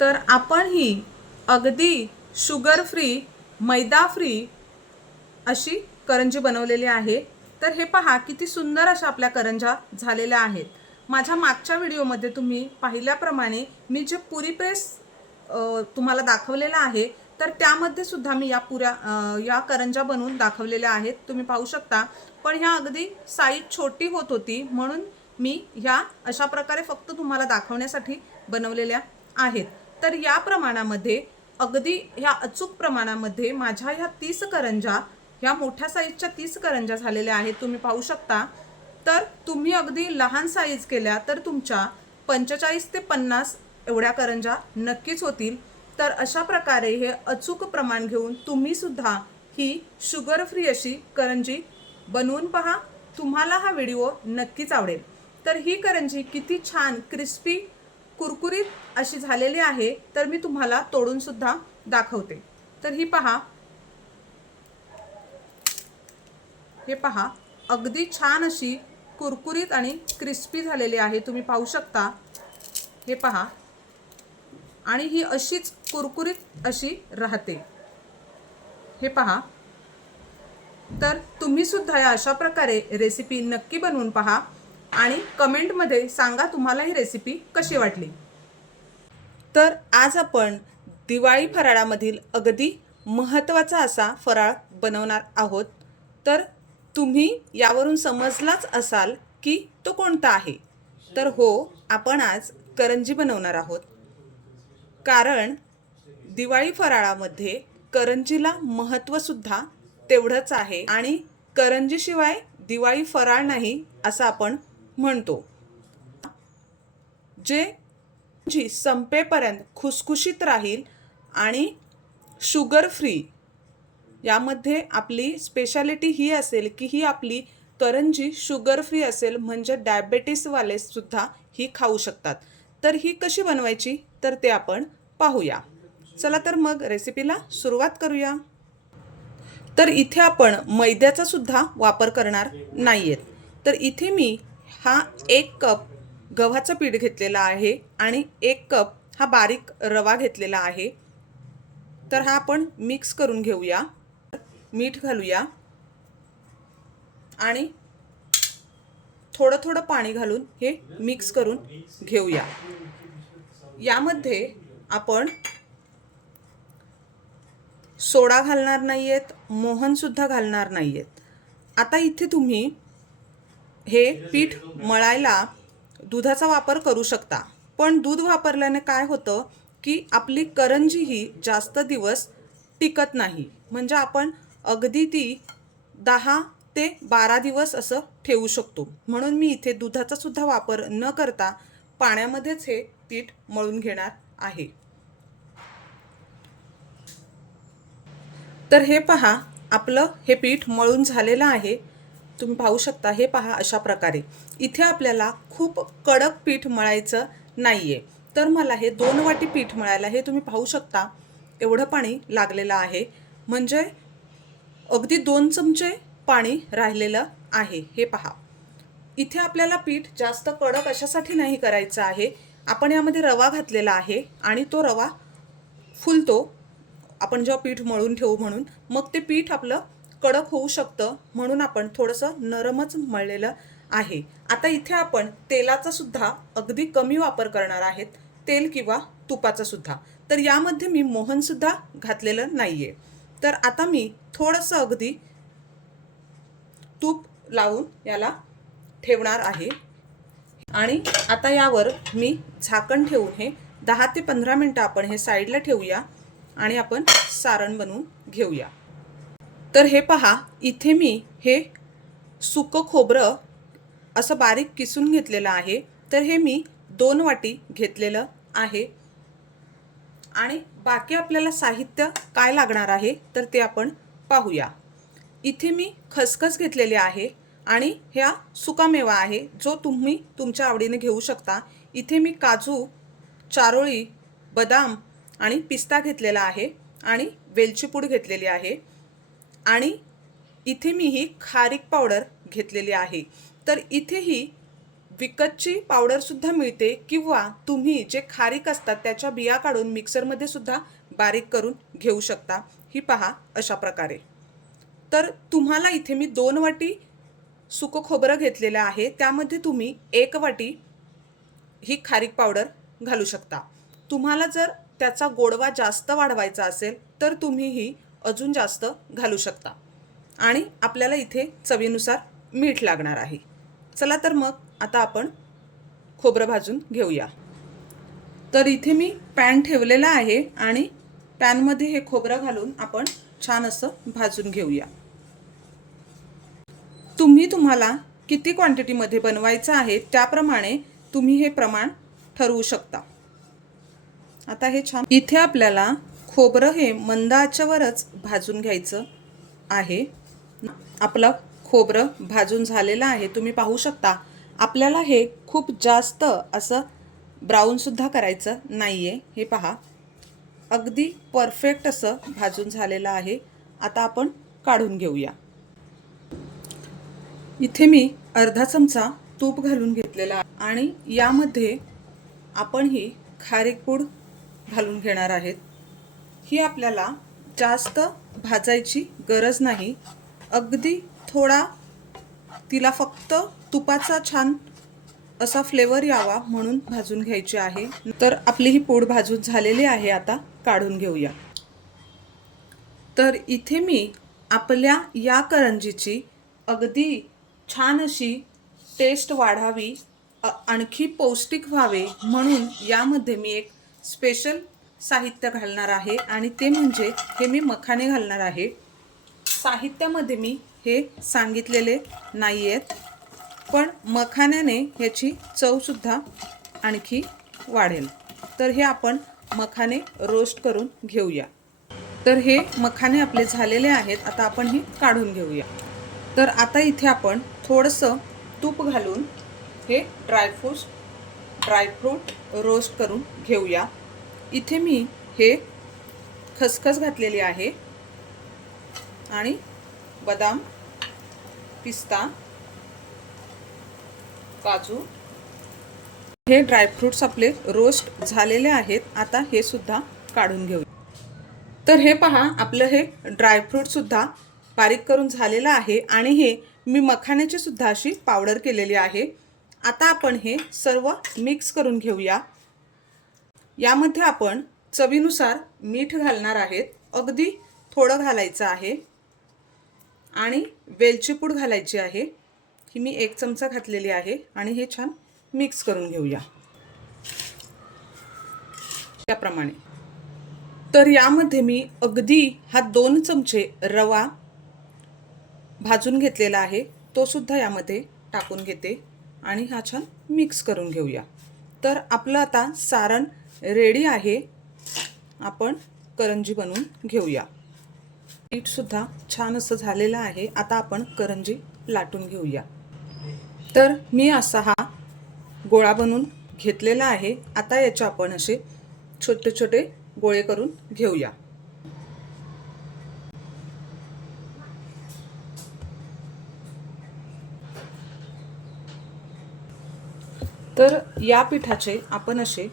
तर आपण ही अगदी शुगर फ्री, मैदा फ्री अशी करंजी बनवलेली आहे। तर हे पहा किती सुंदर अशा आपल्या करंजा झालेल्या आहेत। माझ्या मागच्या व्हिडिओमध्ये तुम्ही पाहिल्याप्रमाणे मी जे पुरी प्रेस तुम्हाला दाखवलेला आहे, तर त्यामध्ये सुद्धा मी या करंजा बनवून दाखवलेल्या आहेत, तुम्ही पाहू शकता। पण ह्या अगदी साईज छोटी होत होती, म्हणून मी ह्या अशा प्रकारे फक्त तुम्हाला दाखवण्यासाठी बनवलेल्या आहेत। तर या प्रमाणामध्ये अगदी ह्या अचूक प्रमाणामध्ये माझ्या ह्या 30 करंजा, ह्या मोठ्या साईजच्या 30 करंजा झालेल्या आहेत, तुम्ही पाहू शकता। तर तुम्ही अगदी लहान साईज केल्या तर तुमच्या 45 ते 50 एवढ्या करंजा नक्कीच होतील। तर अशा प्रकारे हे अचूक प्रमाण घेऊन तुम्ही सुद्धा ही शुगर फ्री अशी करंजी बनवून पहा, तुम्हाला हा व्हिडिओ नक्कीच आवडेल। तर ही करंजी किती छान क्रिस्पी कुरकुरीत अशी झालेली आहे, तर मी तुम्हाला तोडून सुद्धा दाखवते। तर ही पहा, हे पहा अगदी छान अशी कुरकुरीत आणि क्रिस्पी झालेली आहे, तुम्ही पाहू शकता। हे पहा, आणि ही अशीच कुरकुरीत अशी राहते, हे पहा। तर तुम्ही सुद्धा या अशा प्रकारे रेसिपी नक्की बनवून पहा आणि कमेंटमध्ये सांगा तुम्हाला ही रेसिपी कशी वाटली। तर आज आपण दिवाळी फराळामधील अगदी महत्त्वाचा असा फराळ बनवणार आहोत। तर तुम्ही यावरून समजलाच असाल की तो कोणता आहे। तर हो, आपण आज करंजी बनवणार आहोत। कारण दिवाळी फराळामध्ये करंजीला महत्त्व सुद्धा तेवढंच आहे आणि करंजीशिवाय दिवाळी फराळ नाही असं आपण म्हणतो। जी संपेपर्यंत खुसखुशीत राहील आणि शुगर फ्री, यामध्ये आपली स्पेशालिटी ही असेल की ही आपली करंजी शुगर फ्री असेल, म्हणजे डायबेटीसवाले सुद्धा ही खाऊ शकतात। तर ही कशी बनवायची तर ते आपण पाहूया। चला तर मग रेसिपीला सुरुवात करूया। तर इथे आपण मैद्याचा सुद्धा वापर करणार नाहीयेत। तर इथे मी हा 1 कप गव्हाचं पीठ घेतलेला आहे आणि 1 कप हा बारीक रवा घेतलेला आहे। तर हा आपण मिक्स करून घेऊया, मीठ घालूया आणि थोडं थोडं पाणी घालून हे मिक्स करून घेऊया। यामध्ये आपण सोडा घालणार नाहीयेत, मोहन सुद्धा घालणार नाहीयेत। आता इथे तुम्ही हे पीठ मळायला दुधाचा वापर करू शकता, पण दूध वापरल्याने काय होतं की आपली करंजी ही जास्त दिवस टिकत नाही, म्हणजे आपण अगदी ती 10 ते 12 दिवस असं ठेवू शकतो। म्हणून मी इथे दुधाचा सुद्धा वापर न करता पाण्यामध्येच हे पीठ मळून घेणार आहे। तर हे पहा, आपलं हे पीठ मळून झालेलं आहे, तुम्ही पाहू शकता। हे पहा अशा प्रकारे इथे आपल्याला खूप कडक पीठ मळायचं नाहीये। तर मला हे 2 वाटी पीठ मळायला हे तुम्ही पाहू शकता एवढं पाणी लागलेलं आहे, म्हणजे अगदी 2 चमचे पाणी राहिलेलं आहे। हे पहा, इथे आपल्याला पीठ जास्त कडक अशासाठी नाही करायचं आहे, आपण यामध्ये रवा घातलेला आहे आणि तो रवा फुलतो आपण जेव्हा पीठ मळून ठेवू, म्हणून मग ते पीठ आपलं कडक होऊ शकतं, म्हणून आपण थोडंसं नरमच मळलेलं आहे। आता इथे आपण तेलाचा सुद्धा अगदी कमी वापर करणार आहेत, तेल किंवा तुपाचा सुद्धा। तर यामध्ये मी मोहन सुद्धा घातलेलं नाहीये। तर आता मी थोडंसं अगदी तूप लावून याला ठेवणार आहे आणि आता यावर मी झाकण ठेवून हे 10 ते 15 मिनिटं आपण हे साईडला ठेवूया आणि आपण सारण बनवून घेऊया। तर हे पहा, इथे मी हे सुकं खोबरं असं बारीक किसून घेतलेलं आहे। तर हे मी 2 वाटी घेतलेलं आहे आणि बाकी आपल्याला साहित्य काय लागणार आहे तर ते आपण पाहूया। इथे मी खसखस घेतलेली आहे आणि ह्या सुकामेवा आहे, जो तुम्ही तुमच्या आवडीने घेऊ शकता। इथे मी काजू, चारोळी, बदाम आणि पिस्ता घेतलेला आहे आणि वेलची पूड घेतलेली आहे आणि इथे मी ही खारीक पावडर घेतलेली आहे। तर इथे ही विकतची पावडर सुद्धा मिळते किंवा तुम्ही जे खारीक असतात त्याच्या बिया काढून मिक्सरमध्ये सुद्धा बारीक करून घेऊ शकता। ही पहा अशा प्रकारे। तर तुम्हाला इथे मी 2 वाटी सुकं खोबरं घेतलेलं आहे, त्यामध्ये तुम्ही 1 वाटी ही खारीक पावडर घालू शकता। तुम्हाला जर त्याचा गोडवा जास्त वाढवायचा असेल तर तुम्ही ही अजून जास्त घालू शकता आणि आपल्याला इथे चवीनुसार मीठ लागणार आहे। चला तर मग आता आपण खोबरं भाजून घेऊया। तर इथे मी पॅन ठेवलेला आहे आणि पॅनमध्ये हे खोबरं घालून आपण छान असं भाजून घेऊया। तुम्हाला किती क्वांटिटीमध्ये बनवायचं आहे त्याप्रमाणे तुम्ही हे प्रमाण ठरवू शकता। आता हे छान इथे आपल्याला खोबरं हे मंद आचेवरच भाजून घ्यायचं आहे। आपलं खोबरं भाजून झालेलं आहे, तुम्ही पाहू शकता। आपल्याला हे खूप जास्त असं ब्राऊन सुद्धा करायचं नाहीये। हे पहा अगदी परफेक्ट असं भाजून झालेलं आहे। आता आपण काढून घेऊया। इथे मी अर्धा चमचा तूप घालून घेतलेला आहे आणि यामध्ये आपण ही खारीक पूड घालून घेणार आहेत। ही आपल्याला जास्त भाजायची गरज नाही, अगदी थोडा तिला फक्त तुपाचा छान असा फ्लेवर यावा म्हणून भाजून घ्यायची आहे। तर आपली ही पूड भाजून झालेली आहे, आता काढून घेऊया। तर इथे मी आपल्या या करंजीची अगदी छान अशी टेस्ट वाढावी, आणखी पौष्टिक व्हावे म्हणून यामध्ये मी एक स्पेशल साहित्य घालणार आहे आणि ते म्हणजे हे मी मखाणे घालणार आहे। साहित्यामध्ये मी हे सांगितलेले नाही आहेत, पण मखाण्याने ह्याची चवसुद्धा आणखी वाढेल। तर हे आपण मखाणे रोस्ट करून घेऊया। तर हे मखाणे आपले झालेले आहेत, आता आपण हे काढून घेऊया। तर आता इथे आपण थोडंसं तूप घालून हे ड्रायफ्रूट रोस्ट करून घेऊया। इथे मी हे खसखस घातलेली आहे आणि बदाम, पिस्ता, काजू, हे ड्रायफ्रूट्स आपले रोस्ट झालेले आहेत। आता हे सुद्धा काढून घेऊ। तर हे पहा आपलं हे ड्रायफ्रूट सुद्धा बारीक करून झालेलं आहे आणि हे मी मखाण्याची सुद्धा अशी पावडर केलेली आहे। आता आपण हे सर्व मिक्स करून घेऊया। यामध्ये आपण चवीनुसार मीठ घालणार आहेत, अगदी थोडं घालायचं आहे आणि वेलची पूड घालायची आहे। ही मी 1 चमचा घातलेली आहे आणि हे छान मिक्स करून घेऊया त्याप्रमाणे। तर यामध्ये मी अगदी 2 चमचे रवा भाजून घेतलेला आहे, तो सुद्धा यामध्ये टाकून घेते आणि हा छान मिक्स करून घेऊया। तर आपलं आता सारण रेडी आहे, आपण करंजी बनवून घेऊया। पीठ सुद्धा छान असं झालेलं आहे, आता आपण करंजी लाटून घेऊया। तर मी असा हा गोळा बनवून घेतलेला आहे। आता याचे आपण असे छोटे छोटे गोळे करून घेऊया। तर या पिठाचे आपण असे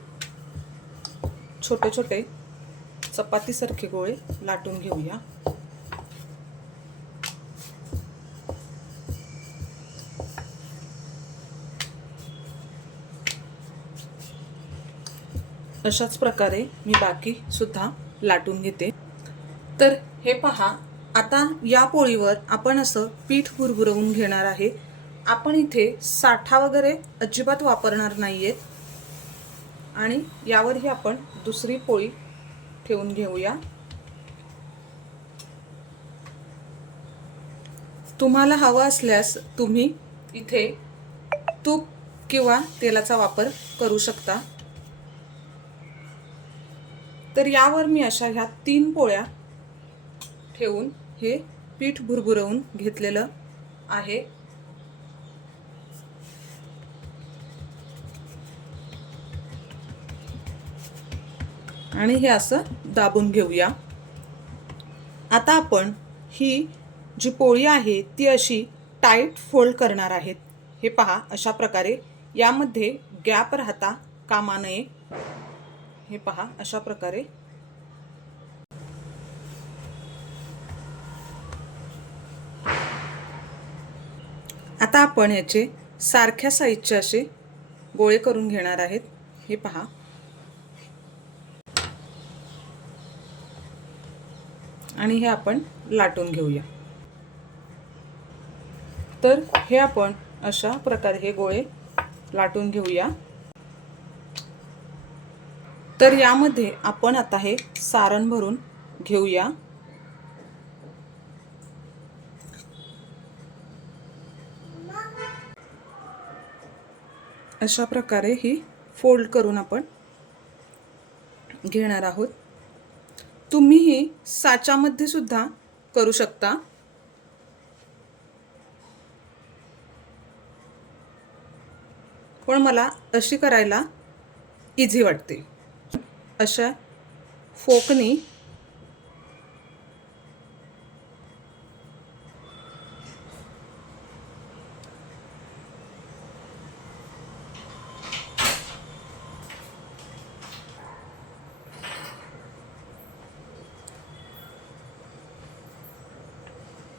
छोटे छोटे चपातीसारखे गोळे लाटून घेऊया। अशाच प्रकारे मी बाकी सुद्धा लाटून घेते। तर हे पहा, आता या पोळीवर आपण असं पीठ भुरभुरवून घेणार आहे। आपण इथे साठा वगैरे अजिबात वापरणार नाहीयेत आणि यावरही आपण दुसरी पोळी ठेवून घेऊया। तुम्हाला हवं असल्यास तुम्ही इथे तूप किंवा तेलाचा वापर करू शकता। तर यावर मी अशा ह्या 3 पोळ्या ठेवून हे पीठ भुरभुरवून घेतलेलं आहे। आणि हे असं दाबून घेऊया। आता आपण ही जी पोळी आहे ती अशी टाईट फोल्ड करणार आहेत। हे पहा अशा प्रकारे यामध्ये गॅप राहता कामा नये। हे पहा अशा प्रकारे आता आपण याचे सारख्या साइजचे असे गोळे करून घेणार आहेत। हे पहा आणि हे आपण लाटून घेऊया। तर हे आपण अशा प्रकारे हे गोळे लाटून घेऊया। तर यामध्ये आपण आता हे सारण भरून घेऊया। अशा प्रकारे ही फोल्ड करून आपण घेणार आहोत। तुम्ही ही साच्यामध्ये सुद्धा करू शकता। पण मला अशी करायला इझी वाटते। अशा फोकनी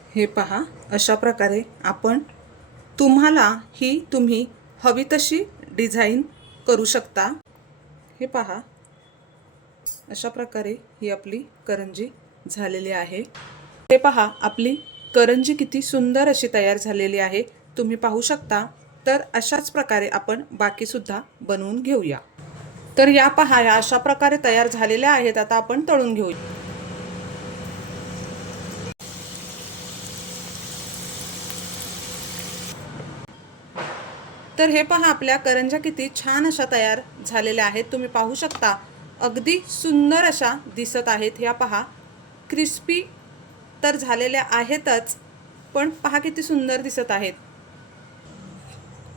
हे पहा अशा प्रकारे आपण तुम्ही हवी तशी डिझाइन करू शकता। हे पहा अशा प्रकारे ही आपली करंजी झालेली आहे। हे पहा आपली करंजी किती सुंदर अशी तयार झालेली आहे, तुम्ही पाहू शकता। तर अशाच प्रकारे आपण बाकी सुद्धा बनवून घेऊया। तर या पहा या अशा प्रकारे तयार झालेल्या आहेत। आता आपण तळून घेऊया। तर हे पहा आपल्या करंज्या किती छान अशा तयार झालेल्या आहेत, तुम्ही पाहू शकता। अगदी सुंदर अशा दिसत आहेत। या पहा क्रिस्पी तर झालेल्या आहेतच, पण पहा किती सुंदर दिसत आहेत।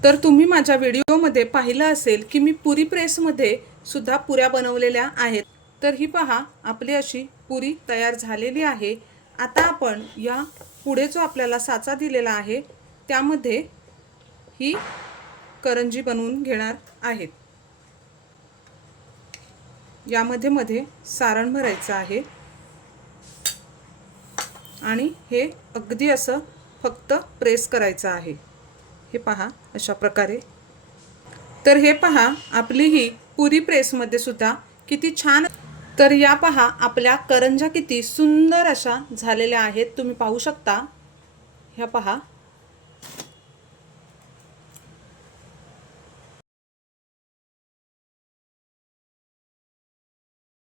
तर तुम्ही माझ्या व्हिडिओमध्ये पाहिलं असेल की मी पुरी प्रेसमध्ये सुद्धा पुऱ्या बनवलेल्या आहेत। तर ही पहा आपली अशी पुरी तयार झालेली आहे। आता आपण या पुढे जो आपल्याला साचा दिलेला आहे त्यामध्ये ही करंजी बनवून घेणार आहेत। यामध्ये मध्ये सारण भरायचं आहे आणि हे अगदी असं फक्त प्रेस करायचं आहे। हे पहा अशा प्रकारे। तर हे पहा आपली ही पुरी प्रेसमध्ये सुद्धा किती छान। तर या पहा आपल्या करंज्या किती सुंदर अशा झालेल्या आहेत, तुम्ही पाहू शकता। ह्या पहा